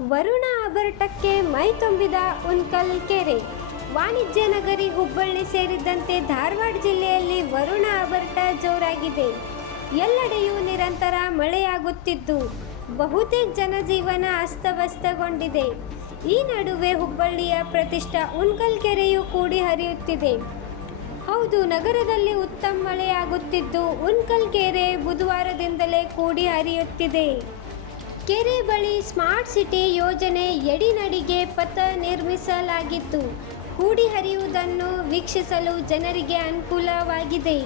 ವರುಣ ಅಬರಟಕ್ಕೆ ಮೈ ತುಂಬಿದ ಉನ್ಕಲ್ ಕೆರೆ. ವಾಣಿಜ್ಯ ನಗರಿ ಹುಬ್ಬಳ್ಳಿ ಸೇರಿದಂತೆ ಧಾರವಾಡ ಜಿಲ್ಲೆಯಲ್ಲಿ ವರುಣ ಅಬರಟ ಜೋರಾಗಿದೆ. ಎಲ್ಲೆಡೆಯೂ ನಿರಂತರ ಮಳೆಯಾಗುತ್ತಿದ್ದು, ಬಹುತೇಕ ಜನಜೀವನ ಅಸ್ತವ್ಯಸ್ತಗೊಂಡಿದೆ. ಈ ನಡುವೆ ಹುಬ್ಬಳ್ಳಿಯ ಪ್ರತಿಷ್ಠ ಉನ್ಕಲ್ ಕೆರೆಯು ಕೂಡಿ ಹರಿಯುತ್ತಿದೆ. ಹೌದು, ನಗರದಲ್ಲಿ ಉತ್ತಮ ಮಳೆಯಾಗುತ್ತಿದ್ದು, ಉನ್ಕಲ್ ಕೆರೆ ಬುಧವಾರದಿಂದಲೇ ಕೂಡಿ ಹರಿಯುತ್ತಿದೆ. ಕೆರೆ ಬಳಿ ಸ್ಮಾರ್ಟ್ ಸಿಟಿ ಯೋಜನೆ ಯಡಿನಡಿಗೆ ಪಥ ನಿರ್ಮಿಸಲಾಗಿತ್ತು. ಕೂಡಿ ಹರಿಯುವುದನ್ನು ವೀಕ್ಷಿಸಲು ಜನರಿಗೆ ಅನುಕೂಲವಾಗಿದೆ.